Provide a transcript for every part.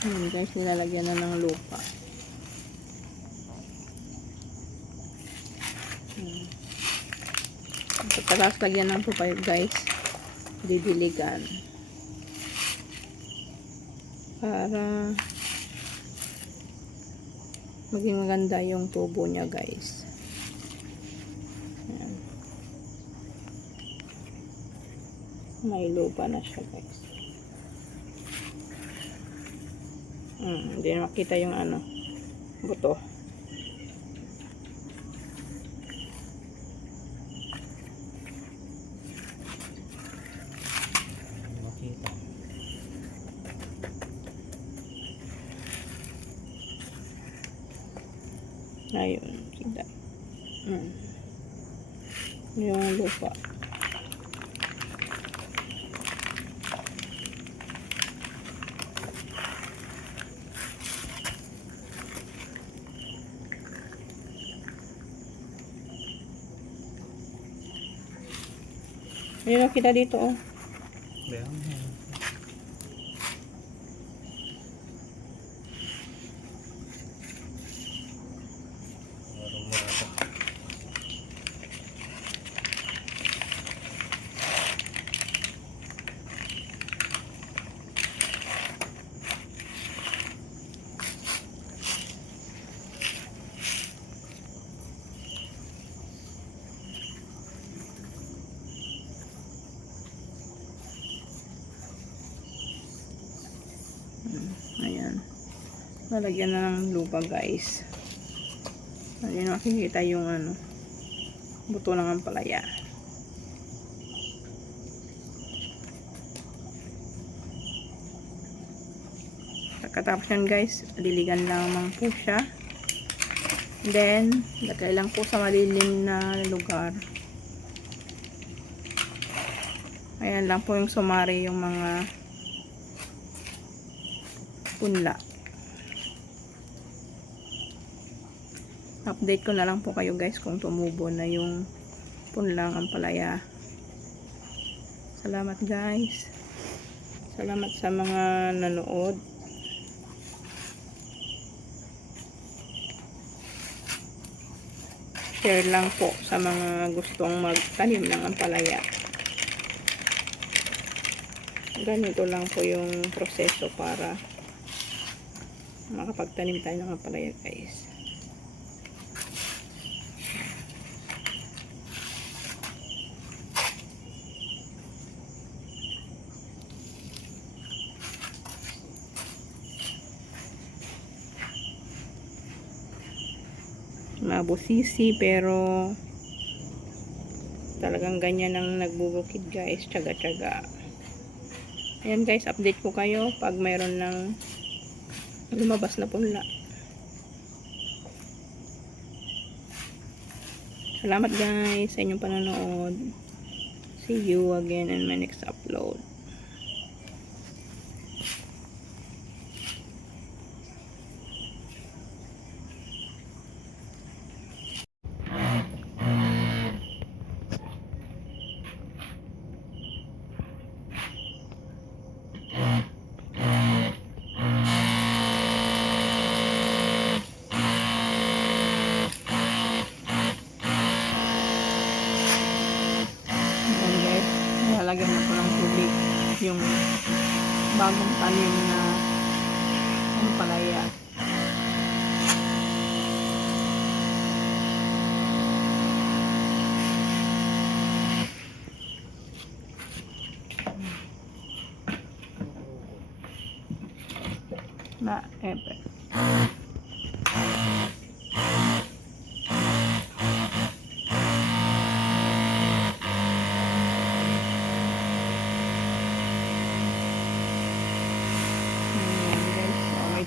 Ayan guys, nilalagyan na ng lupa. Pagkatapos lagyan ng lupa guys, didiligan. Para maging maganda yung tubo niya guys. Ayan. May lupa na siya guys. Hindi na makita yung ano, buto. Makita. Ayun, kita. Yung lupa. Ayun, kita dito oh. Bayang. Ayan. Lalagyan na ng lupa guys. Ayun, makikita yung ano, buto ng ampalaya. Pagkatapos yan guys, diligan lang po siya. Then, lagay lang po sa malilim na lugar. Ayan lang po yung sumari yung mga punla. Update ko na lang po kayo guys kung tumubo na yung punlang ampalaya. Salamat guys. Salamat sa mga nanood. Share lang po sa mga gustong magtanim ng ampalaya. Ganito lang po yung proseso para makapagtanim tayo ng ampalaya guys. Mabusisi pero talagang ganyan ang nagbubukid guys, tsaga-tsaga. Ayan guys, update ko kayo pag mayroon ng lumabas na punla. Salamat guys sa inyong panonood. See you again in my next upload. Lalagyan na po ng tubig yung bagong tanim na ampalaya. Na epe.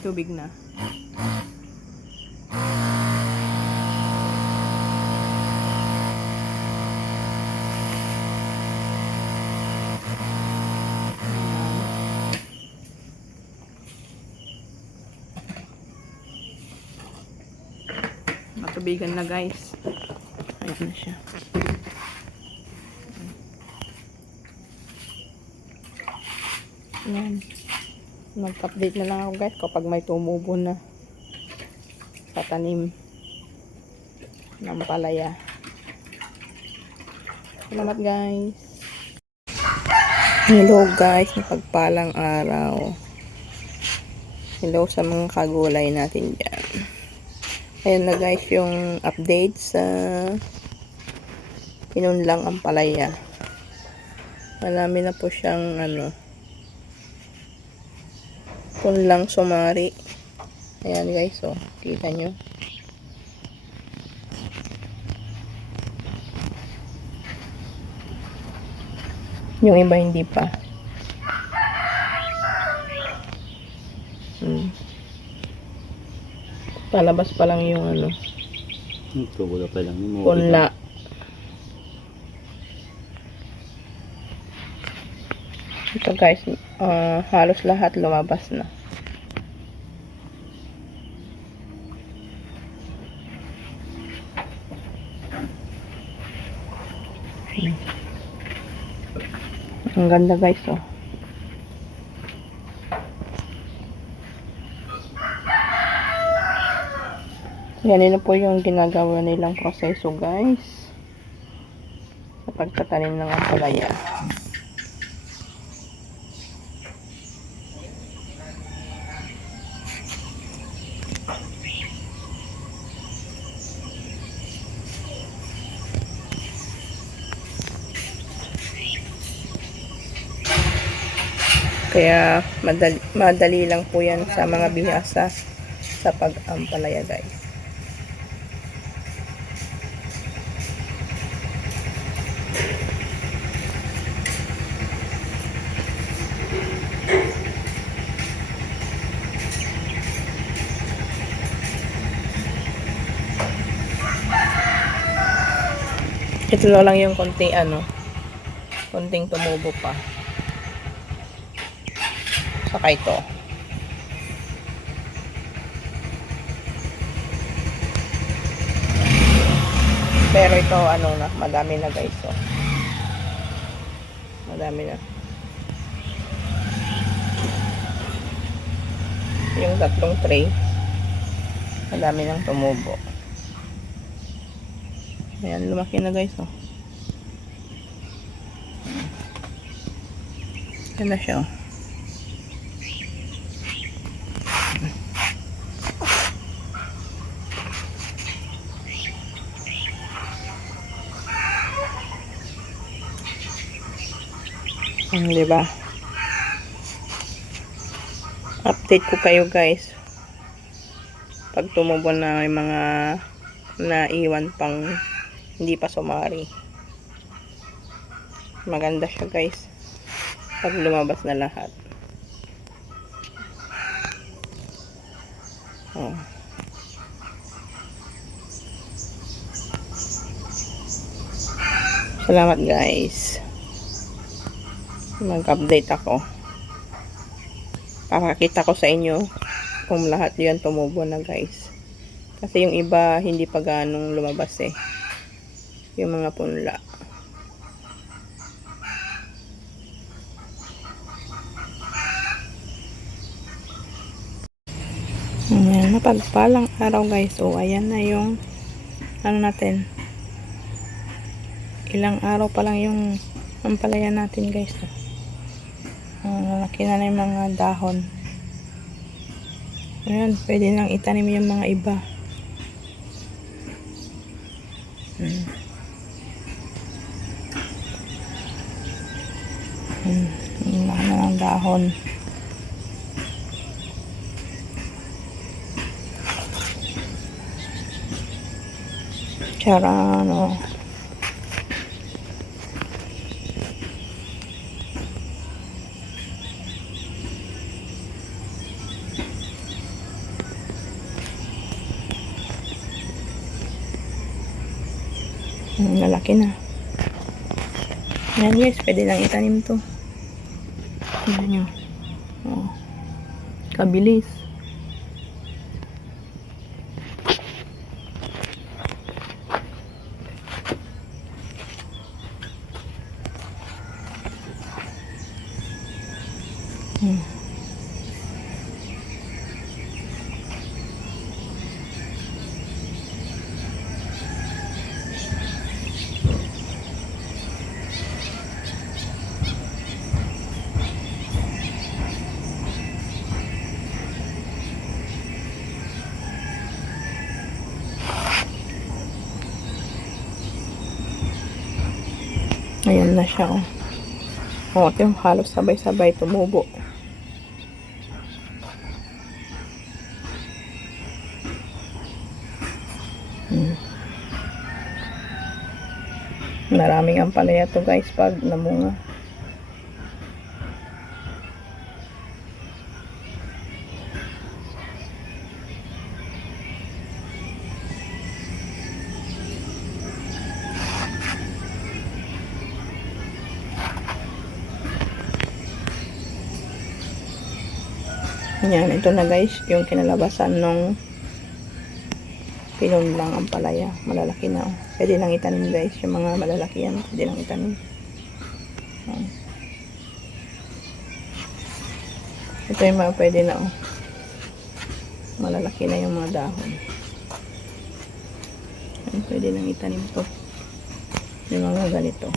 Tubig na. Matubigan na guys. Ayun na siya. Ayan. Mag-update na lang ako guys kapag may tumubo na sa tanim ng palaya. Salamat guys. Hello guys, napagpalang araw. Hello sa mga kagulay natin dyan. Ayan na guys yung update sa pinunlang ang palaya. Marami na po siyang punlang sumari. Ayan guys, oh, kita nyo. Yung iba hindi pa. Palabas pa lang yung Ito, wala pa lang yung punla. Ito guys, halos lahat lumabas na. Ang ganda guys, oh. Yan po yung ginagawa nilang proseso guys sa pagtatanim ng ampalaya. Kaya madali lang po yan sa mga bihasa sa pag-ampalaya guys. Ito na lang yung konting tumubo pa. Saka ito. Pero ito madami na guys, oh. Madami na. Yung 3 tray, madami nang tumubo. Ayan, lumaki na guys, oh. Ayan na siya, oh. Diba? Update ko kayo guys pag tumubo na yung mga naiwan pang hindi pa sumari. Maganda siya guys pag lumabas na lahat. Oh. Salamat guys. Mag-update ako. Papakita ko sa inyo kung lahat yan tumubo na guys. Kasi yung iba hindi pa ganong lumabas eh. Yung mga punla. Ayan, mapagpalang araw guys. So, ayan na yung natin. Ilang araw pa lang yung ampalaya natin guys. Laki na yung mga dahon. Ayan, pwede nang itanim yung mga iba. Ang laki na ng dahon. Charan, oh. Lalaki na. Ayan guys, pwede lang itanim to. Tignan nyo. Oh. Kabilis. Ayan na siya, oh. Oh, ito yung halos sabay-sabay tumubo. Maraming ampalaya to guys pag namunga. Yan, ito na guys, yung kinalabasan nung pinunlang ampalaya. Malalaki na, oh. Pwede lang itanim guys, yung mga malalaki yan, pwede lang itanim. Oh. Ito yung mga pwede na, oh. Malalaki na yung mga dahon. Yan, pwede lang itanim to. Yung mga ganito.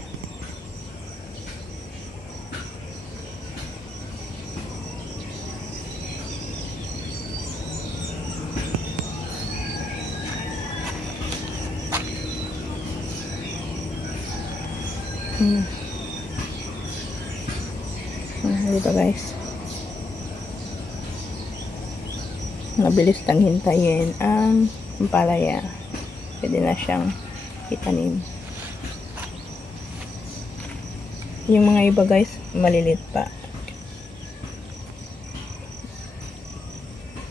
Dito guys, mabilis lang hintayin ang ampalaya. Pwede na siyang itanim. Yung mga iba guys, malilit pa.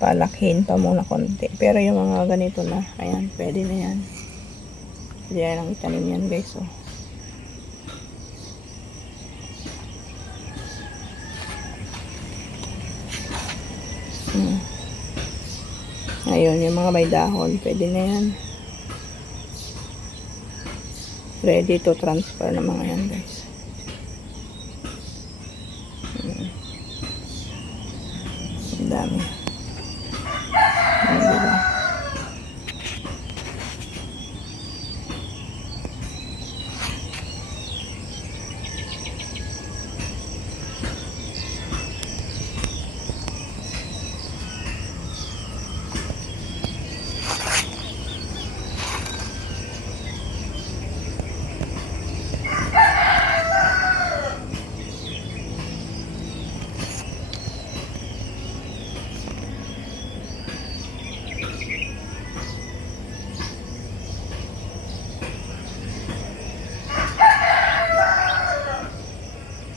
Palakhin pa muna konti. Pero yung mga ganito na, ayan, pwede na yan. Pwede na lang itanim yan guys, oh. Ayun, yung mga may dahon, pwede na yan. Ready to transfer na mga yan guys. Ang dami. Diba?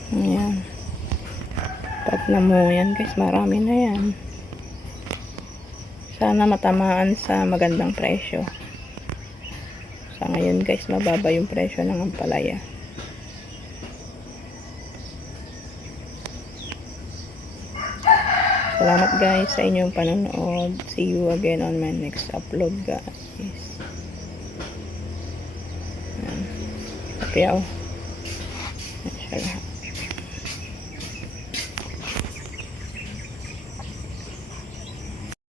Ayan. Pag namuha yan guys, marami na yan. Sana matamaan sa magandang presyo. Sa ngayon guys, mababa yung presyo ng ampalaya. Salamat guys sa inyong panonood. See you again on my next upload guys. Ayan. Okay, oh. Ayan siya lahat.